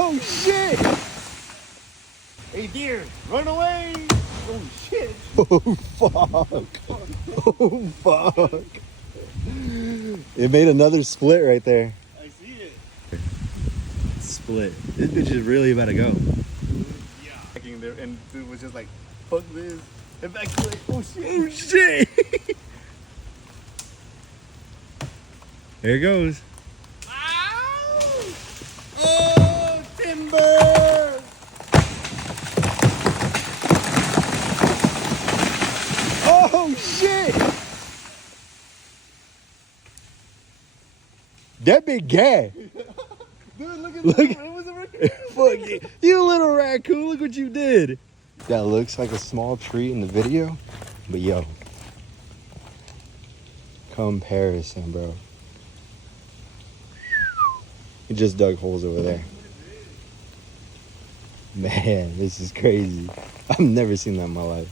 Oh shit! Hey deer, run away! Oh shit! Oh fuck! Oh fuck! It made another split right there. I see it. Split. This bitch is really about to go. Yeah. Backing there, and dude was just like, fuck this. And back to like, oh shit! Oh shit! There it goes. Ow! Oh, timber! Oh shit! That big guy. Dude, look at Look. this. It was a raccoon. Fuck you. You little raccoon, look what you did. That looks like a small tree in the video, but yo. Comparison, bro. He just dug holes over there. Man, this is crazy. I've never seen that in my life.